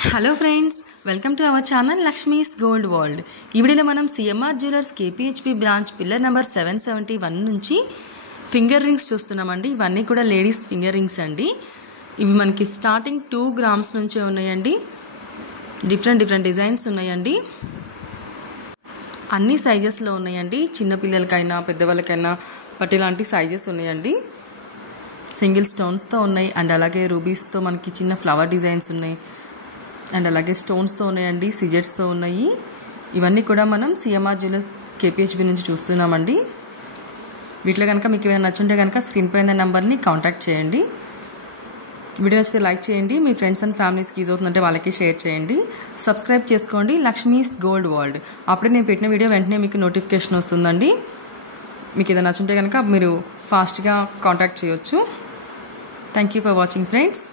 Hello friends, welcome to our channel Lakshmi's Gold World. ఈ వీడియోలో మనం CMR jewellers KPHP branch pillar number 771 నుంచి finger rings చూస్తున్నామండి. ఇవన్నీ కూడా లేడీస్ ఫింగర్ రింగ్స్ అండి. ఇవి మనకి స్టార్టింగ్ 2 గ్రామ్స్ నుంచే ఉన్నాయండి. డిఫరెంట్ డిజైన్స్ ఉన్నాయండి. అన్ని సైజెస్లో ఉన్నాయండి. చిన్నపిల్లలకైనా పెద్దవాళ్ళకైనా పట్టేలాంటి సైజెస్ ఉన్నాయండి. సింగిల్ స్టోన్స్తో ఉన్నాయి అండ్ అలాగే రూబీస్తో మనకి చిన్న ఫ్లవర్ డిజైన్స్ ఉన్నాయి అండ్ అలాగే స్టోన్స్తో ఉన్నాయండి, సిజెట్స్తో ఉన్నాయి. ఇవన్నీ కూడా మనం సిఎంఆర్ జ్యువెలర్స్ కేపీహెచ్బి నుంచి చూస్తున్నామండి. వీటిలో కనుక మీకు ఏమైనా నచ్చుంటే కనుక స్క్రీన్ పైన నెంబర్ని కాంటాక్ట్ చేయండి. వీడియో వస్తే లైక్ చేయండి, మీ ఫ్రెండ్స్ అండ్ ఫ్యామిలీస్కి యూజ్ అవుతుందంటే వాళ్ళకి షేర్ చేయండి. సబ్స్క్రైబ్ చేసుకోండి లక్ష్మీస్ గోల్డ్ వరల్డ్. అప్పుడే నేను పెట్టిన వీడియో వెంటనే మీకు నోటిఫికేషన్ వస్తుందండి. మీకు ఏదైనా నచ్చుంటే కనుక మీరు ఫాస్ట్గా కాంటాక్ట్ చేయొచ్చు. Thank you for watching friends.